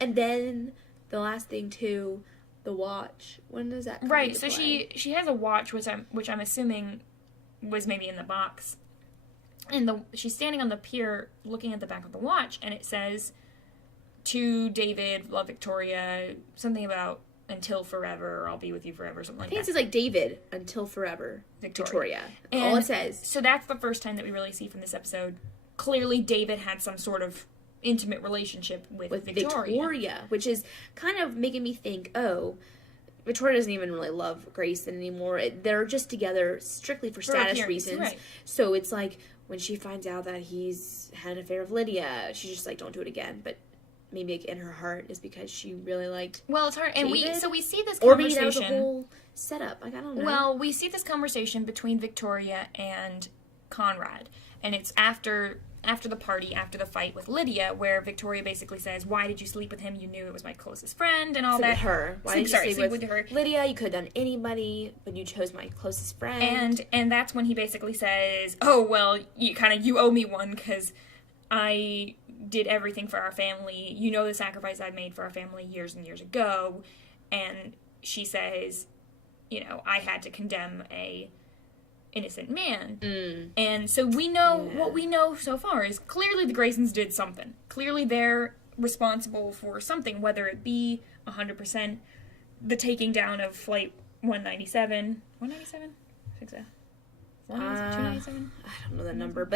And then the last thing too, the watch. When does that come Right. into So play? she has a watch, which I'm assuming was maybe in the box. And she's standing on the pier looking at the back of the watch, and it says, "To David, love Victoria," something about "until forever," or "I'll be with you forever," something like that. I think it says like David, until forever, Victoria. That's all it says. So that's the first time that we really see from this episode. Clearly, David had some sort of intimate relationship with Victoria. Which is kind of making me think, Victoria doesn't even really love Grayson anymore. They're just together strictly for status reasons. Right. So it's like, when she finds out that he's had an affair with Lydia, she's just like, don't do it again. But maybe like, in her heart is because she really liked Well, it's hard. And David? we see this Or maybe conversation. that was a whole setup. Like, I don't know. Well, we see this conversation between Victoria and Conrad. And it's after the party, after the fight with Lydia, where Victoria basically says, "Why did you sleep with him? You knew it was my closest friend," and all sleep that. With her. Why did you sleep with her? Lydia, you could have done anybody, but you chose my closest friend. And that's when he basically says, "Oh, well, you owe me one because I did everything for our family. You know the sacrifice I made for our family years and years ago." And she says, "I had to condemn a innocent man." And so we know, what we know so far is clearly the Graysons did something. Clearly they're responsible for something, whether it be 100% the taking down of Flight 197. 197? I think so. 297? I don't know the number,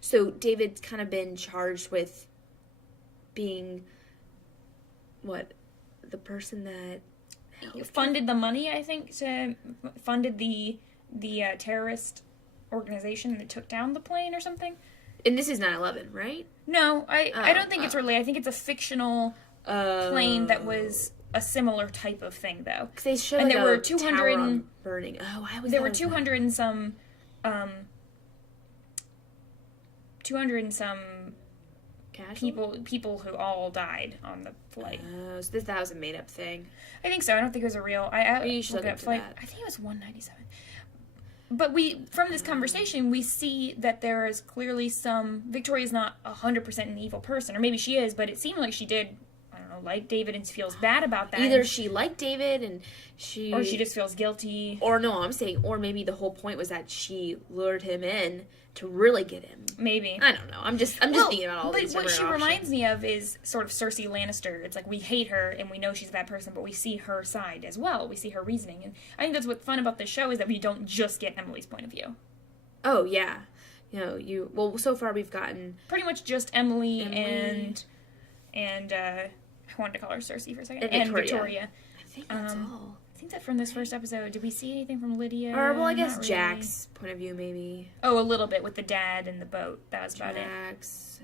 so David's kind of been charged with being the person that funded the money, I think, funded the terrorist organization that took down the plane or something. And this is 9/11, right? No, I don't think it's related. I think it's a fictional plane that was a similar type of thing, though. Because they showed there were 200 burning. There were 200 and some 200 and some people who all died on the flight. So that was a made up thing. I think so. I don't think it was a real. You should look up flight. that. I think it was 197. But from this conversation, we see that there is clearly Victoria's not 100% an evil person, or maybe she is, but it seemed like she did, I don't know, like David and feels bad about that. Either she liked David or she just feels guilty. Or maybe the whole point was that she lured him in to really get him. Maybe. I don't know. I'm just thinking about all these But what she options. reminds me of is sort of Cersei Lannister. It's like we hate her and we know she's a bad person, but we see her side as well. We see her reasoning. And I think that's what's fun about this show is that we don't just get Emily's point of view. Oh, yeah. So far we've gotten... pretty much just Emily. and I wanted to call her Cersei for a second. And Victoria. I think that's all. I think that from this first episode, did we see anything from Lydia? I guess Not Jack's point of view, maybe. Oh, a little bit with the dad and the boat. That was about it. Jack's,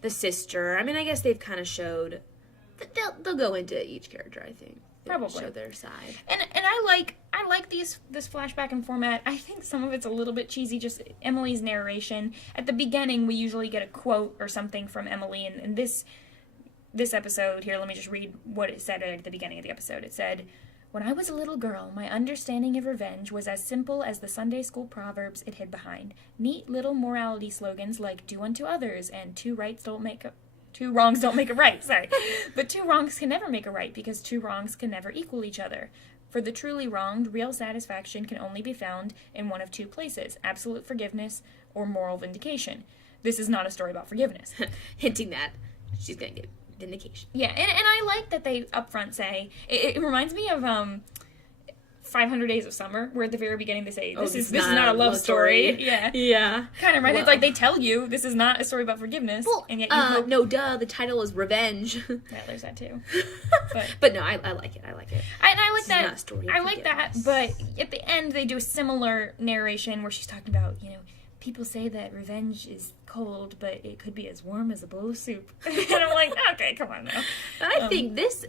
the sister. I mean, I guess they've kind of showed... They'll go into each character, I think. They'll Probably. show their side. And I like this flashback and format. I think some of it's a little bit cheesy, just Emily's narration. At the beginning, we usually get a quote or something from Emily, and this episode here, let me just read what it said at the beginning of the episode. It said, "When I was a little girl, my understanding of revenge was as simple as the Sunday school proverbs it hid behind. Neat little morality slogans like 'do unto others' and 'two wrongs don't make a right'. Sorry. But 2 wrongs can never make a right because 2 wrongs can never equal each other. For the truly wronged, real satisfaction can only be found in one of 2 places, absolute forgiveness or moral vindication. This is not a story about forgiveness." Hinting that she's going to get vindication. Yeah, and I like that they upfront say, it reminds me of 500 Days of Summer, where at the very beginning they say, this is not a love story. Yeah. Yeah. Kind of, right? Well, it's like they tell you this is not a story about forgiveness. Well, and yet you hope... the title is Revenge. Yeah, there's that too. But no, I like it. I like it. And I like This that. is not a story of I like that, but at the end they do a similar narration where she's talking about, people say that revenge is cold, but it could be as warm as a bowl of soup. And I'm like, okay, come on now. I think this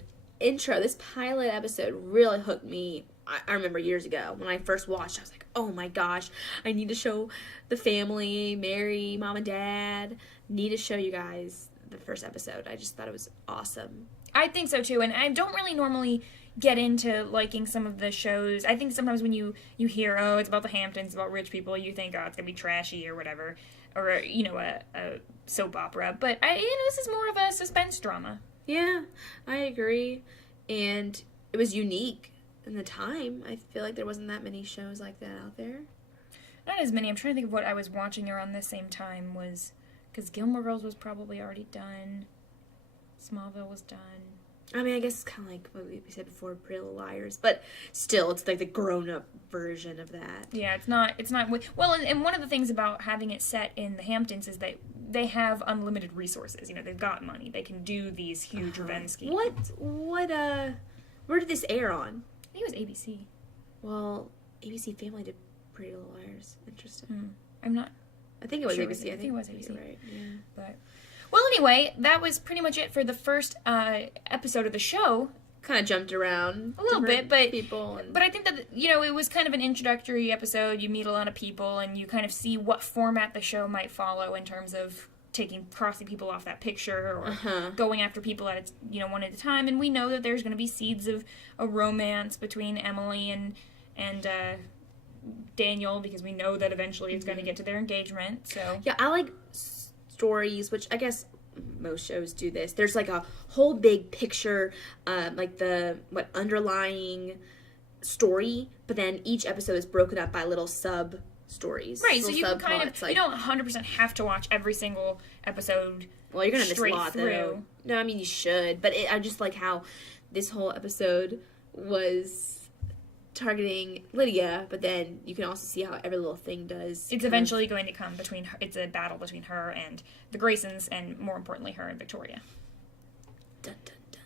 pilot episode really hooked me. I remember years ago when I first watched, I was like, oh my gosh, I need to show the family, Mary, mom and dad, need to show you guys the first episode. I just thought it was awesome. I think so too, and I don't really normally get into liking some of the shows. I think sometimes when you hear, oh, it's about the Hamptons, about rich people, you think, oh, it's gonna be trashy or whatever, or a soap opera. But this is more of a suspense drama. Yeah, I agree, and it was unique in the time. I feel like there wasn't that many shows like that out there. Not as many. I'm trying to think of what I was watching around the same time was, because Gilmore Girls was probably already done. Smallville was done. I mean, I guess it's kind of like what we said before, Pretty Little Liars, but still, it's like the grown-up version of that. Yeah, it's not, well, and one of the things about having it set in the Hamptons is that they have unlimited resources. They've got money. They can do these huge revenge schemes. Where did this air on? I think it was ABC. Well, ABC Family did Pretty Little Liars. Interesting. I'm not I think it was sure ABC. I think it was ABC. Right, yeah. But, well, anyway, that was pretty much it for the first episode of the show. Kind of jumped around a little bit, but people but I think that it was kind of an introductory episode. You meet a lot of people, and you kind of see what format the show might follow in terms of crossing people off that picture or going after people at one at a time. And we know that there's going to be seeds of a romance between Emily and Daniel, because we know that eventually it's going to get to their engagement. So yeah, I like stories, which I guess most shows do this. There's like a whole big picture, like the underlying story, but then each episode is broken up by little sub stories. Right, so you can kind of, you don't 100% have to watch every single episode. Well, you're gonna miss a lot through. though. No, I mean you should, but I just like how this whole episode was targeting Lydia, but then you can also see how every little thing does. It's eventually going to come between her. It's a battle between her and the Graysons, and more importantly, her and Victoria. Dun, dun, dun.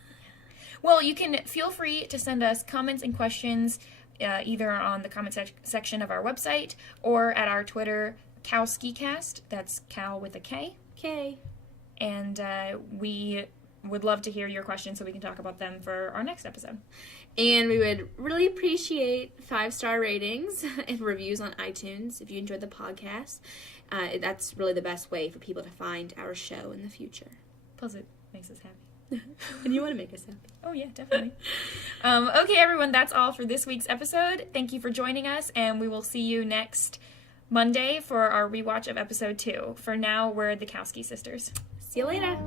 Well, you can feel free to send us comments and questions either on the comment section of our website or at our Twitter, KowSkiCast. That's Cow with a K. K. And we would love to hear your questions so we can talk about them for our next episode. And we would really appreciate 5-star ratings and reviews on iTunes if you enjoyed the podcast. That's really the best way for people to find our show in the future. Plus, it makes us happy. And you want to make us happy. Oh, yeah, definitely. Okay, everyone, that's all for this week's episode. Thank you for joining us, and we will see you next Monday for our rewatch of episode 2. For now, we're the KowSki sisters. See you later.